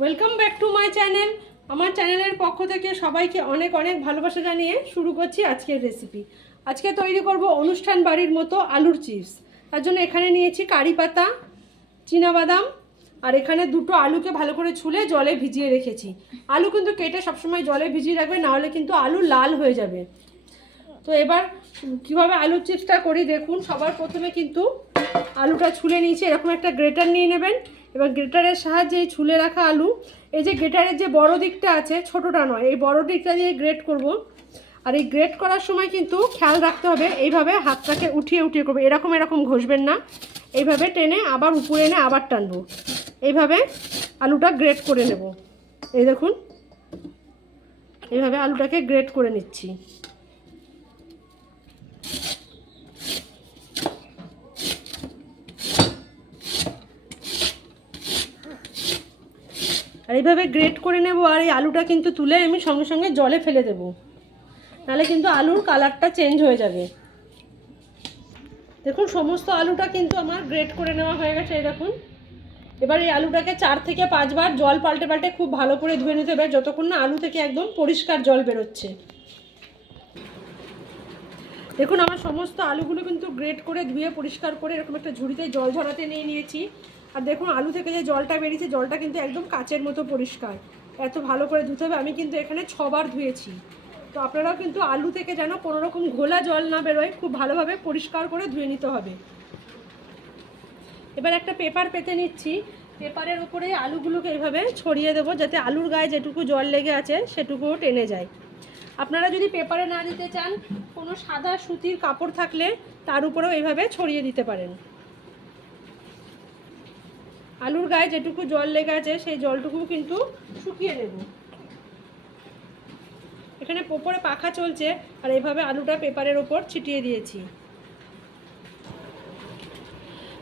Welcome back to my channel. আমার চ্যানেলের পক্ষ থেকে সবাইকে অনেক অনেক ভালোবাসা জানিয়ে শুরু করছি আজকের রেসিপি। আজকে তৈরি করব অনুষ্ঠান বাড়ির মতো আলুর চিপস। তার জন্য এখানে নিয়েছি কারি পাতা, চীনাবাদাম, আর এখানে দুটো আলুকে ভালো করে ছুলে জলে ভিজিয়ে রেখেছি। আলু কিন্তু কেটে সবসময় জলে ভিজিয়ে রাখবে, নাহলে কিন্তু আলু লাল হয়ে যাবে। তো এবার কীভাবে আলুর চিপসটা করি দেখুন। সবার প্রথমে কিন্তু আলুটা ছুলে নিয়েছি, এরকম একটা গ্রেটার নিয়ে নেবেন। এবার গ্রেটারের সাহায্যে এই ছুলে রাখা আলু, এই যে গ্রেটারের যে বড় দিকটা আছে, ছোটোটা নয়, এই বড় দিকটা দিয়ে গ্রেট করব। আর এই গ্রেট করার সময় কিন্তু খেয়াল রাখতে হবে, এইভাবে হাতটাকে উঠিয়ে উঠিয়ে করবে, এরকম এরকম ঘষবেন না, এইভাবে টেনে আবার উপরে এনে আবার টানবো। এইভাবে আলুটা গ্রেট করে নেব। এই দেখুন, এইভাবে আলুটাকে গ্রেট করে নিচ্ছি। আর এইভাবে গ্রেট করে নেব। আর এই আলুটা কিন্তু তুলে আমি সঙ্গে সঙ্গে জলে ফেলে দেব, নাহলে কিন্তু আলুর কালারটা চেঞ্জ হয়ে যাবে। দেখুন, সমস্ত আলুটা কিন্তু আমার গ্রেট করে নেওয়া হয়ে গেছে। এই দেখুন, এবার এই আলুটাকে 4 থেকে 5 বার জল পাল্টে পাল্টে খুব ভালো করে ধুয়ে নিতে হবে, যতক্ষণ না আলু থেকে একদম পরিষ্কার জল বেরোচ্ছে। দেখুন, আমার সমস্ত আলুগুলো কিন্তু গ্রেট করে ধুয়ে পরিষ্কার করে এরকম একটা ঝুড়িতে জল ঝরাতে নিয়ে নিয়েছি। আর দেখুন, আলু থেকে যে জলটা বেরিয়েছে, জলটা কিন্তু একদম কাচের মতো পরিষ্কার। এত ভালো করে ধুতে হবে। আমি কিন্তু এখানে 6 বার ধুয়েছি। তো আপনারাও কিন্তু আলু থেকে যেন কোনো রকম ঘোলা জল না বেরোয়, খুব ভালোভাবে পরিষ্কার করে ধুয়ে নিতে হবে। এবার একটা পেপার পেতে নিচ্ছি। পেপারের উপরে আলুগুলোকে এইভাবে ছড়িয়ে দেবো, যাতে আলুর গায়ে যেটুকু জল লেগে আছে সেটুকুও টেনে যায়। আপনারা যদি পেপারে না দিতে চান, কোনো সাদা সুতির কাপড় থাকলে তার উপরেও এইভাবে ছড়িয়ে দিতে পারেন। আলুর গায়ে যেটুকু জল লেগে আছে সেই জলটুকু কিন্তু শুকিয়ে নেব। এখানে ওপরে পাখা চলছে, আর এইভাবে আলুটা পেপারের ওপর ছিটিয়ে দিয়েছি।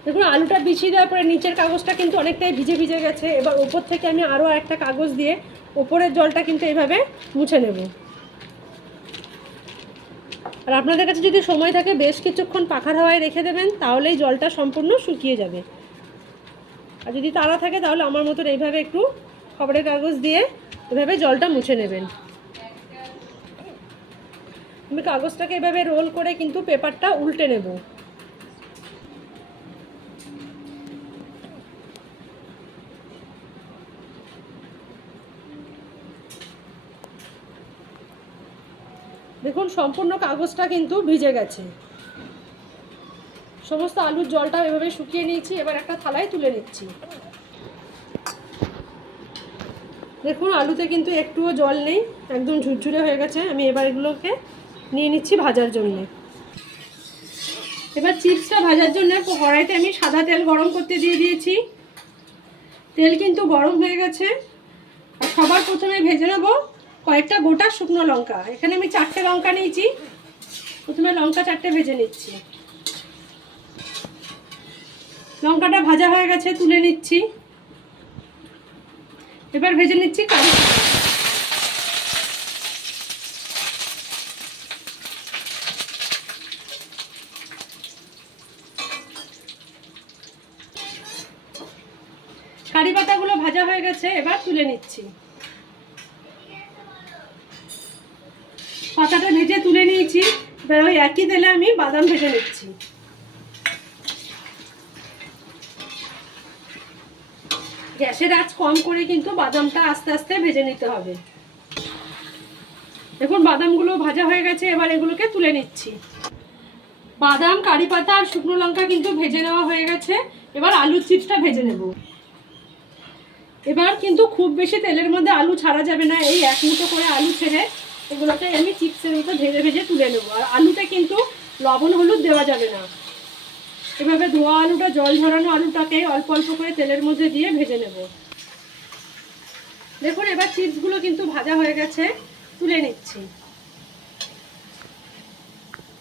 দেখুন, আলুটা বিছিয়ে দেওয়ার পরে নিচের কাগজটা কিন্তু অনেকটাই ভিজে ভিজে গেছে। এবার ওপর থেকে আমি আরও একটা কাগজ দিয়ে ওপরের জলটা কিন্তু এইভাবে মুছে নেব। আর আপনাদের কাছে যদি সময় থাকে, বেশ কিছুক্ষণ পাখার হাওয়ায় রেখে দেবেন, তাহলেই জলটা সম্পূর্ণ শুকিয়ে যাবে। আর যদি তাড়া থাকে, তাহলে আমার মতন এইভাবে একটু খবরের কাগজ দিয়ে এভাবে জলটা মুছে নেবেন। আমি কাগজটাকে এভাবে রোল করে কিন্তু পেপারটা উল্টে নেব। দেখুন, সম্পূর্ণ কাগজটা কিন্তু ভিজে গেছে। সমস্ত আলুর জলটা এভাবে শুকিয়ে নিয়েছি। এবার একটা থালায় তুলে নিচ্ছি। দেখুন, আলুতে কিন্তু একটুও জল নেই, একদম ঝুরঝুরে হয়ে গেছে। আমি এবার এগুলোকে নিয়ে নিচ্ছি ভাজার জন্য। এবার চিপসটা ভাজার জন্য কড়াইতে আমি সাদা তেল গরম করতে দিয়ে দিয়েছি। তেল কিন্তু গরম হয়ে গেছে। আর সবার প্রথমে ভেজে নেব কয়েকটা গোটা শুকনো লঙ্কা। এখানে আমি 4টে লঙ্কা নিয়েছি। প্রথমে লঙ্কা 4টে ভেজে নিচ্ছি। লঙ্কাটা ভাজা হয়ে গেছে, তুলে নিচ্ছি। এবার ভেজে নিচ্ছি কারি পাতা। কারি পাতাগুলো ভাজা হয়ে গেছে, এবার তুলে নিচ্ছি। পাতাটা ভেজে তুলে নিয়েছি। এবার ওই একই তেলে আমি বাদাম ভেজে নিচ্ছি। গ্যাসের আঁচ কম করে কিন্তু বাদামটা আস্তে আস্তে ভেজে নিতে হবে। দেখুন, বাদামগুলো ভাজা হয়ে গেছে। এবার এগুলোকে তুলে নিচ্ছি। বাদাম, কারি পাতা আর শুকনো লঙ্কা কিন্তু ভেজে নেওয়া হয়ে গেছে। এবার আলুর চিপসটা ভেজে নেব। এবার কিন্তু খুব বেশি তেলের মধ্যে আলু ছাড়া যাবে না। এই এক মুঠো করে আলু ছেড়ে এগুলোকে আমি চিপসের মতো ভেজে ভেজে তুলে নেব। আর আলুতে কিন্তু লবণ হলুদ দেওয়া যাবে না। এভাবে ধোয়া আলুটা, জল ঝরানো আলুটাকে অল্প অল্প করে তেলের মধ্যে দিয়ে ভেজে নেব। দেখুন, এবার চিপসগুলো কিন্তু ভাজা হয়ে গেছে, তুলে নিচ্ছি।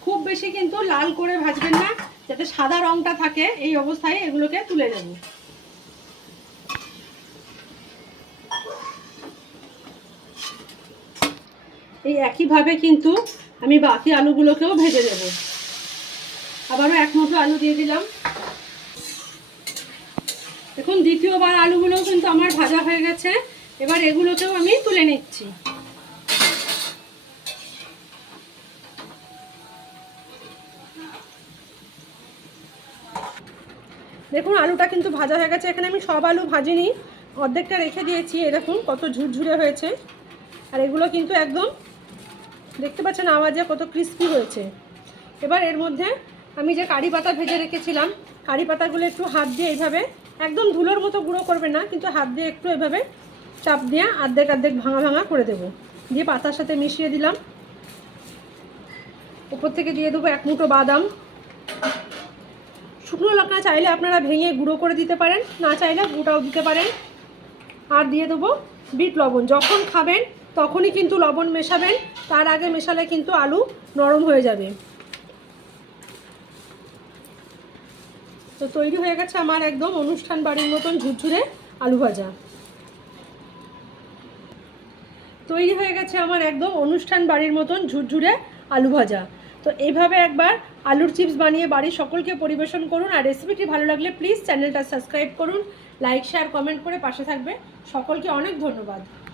খুব বেশি কিন্তু লাল করে ভাজবেন না, যাতে সাদা রংটা থাকে। এই অবস্থায় এগুলোকে তুলে নেব। এই একইভাবে কিন্তু আমি বাকি আলুগুলোকেও ভেজে নেব। আবারও এক মুঠো আলু দিয়ে দিলাম। দেখুন, দ্বিতীয়বার আলুগুলোও কিন্তু আমার ভাজা হয়ে গেছে। এবার এগুলোকেও আমি তুলে নিচ্ছি। দেখুন আলুটা কিন্তু ভাজা হয়ে গেছে। এখানে আমি সব আলু ভাজিনি, অর্ধেকটা রেখে দিয়েছি। দেখুন কত ঝুরঝুরে হয়েছে। আর এগুলো কিন্তু একদম দেখতে পাচ্ছেন আওয়াজে কত ক্রিস্পি হয়েছে। এবার এর মধ্যে আমি যে কারি পাতা ভেজে রেখেছিলাম, কারি পাতাগুলো একটু হাত দিয়ে এইভাবে, একদম ধুলোর মতো গুঁড়ো করবে না, কিন্তু হাত দিয়ে একটু এভাবে চাপ দিয়ে অর্ধেক অর্ধেক ভাঙা ভাঙা করে দেবো। দিয়ে পাতার সাথে মিশিয়ে দিলাম। উপর থেকে দিয়ে দেবো 1 মুঠো বাদাম। শুকনো লঙ্কা চাইলে আপনারা ভেঙে গুঁড়ো করে দিতে পারেন, না চাইলে গোটাও দিতে পারেন। আর দিয়ে দেবো বিট লবণ। যখন খাবেন তখনই কিন্তু লবণ মেশাবেন, তার আগে মেশালে কিন্তু আলু নরম হয়ে যাবে। তো তৈরি হয়ে গেছে আমার একদম অনুষ্ঠান বাড়ির মতন ঝুরঝুরে আলু ভাজা। তৈরি হয়ে গেছে আমার একদম অনুষ্ঠান বাড়ির মতন ঝুরঝুরে আলু ভাজা। তো এইভাবে একবার আলুর চিপস বানিয়ে বাড়ির সকলকে পরিবেশন করুন। আর রেসিপিটি ভালো লাগলে প্লিজ চ্যানেলটা সাবস্ক্রাইব করুন, লাইক শেয়ার কমেন্ট করে পাশে থাকবে। সকলকে অনেক ধন্যবাদ।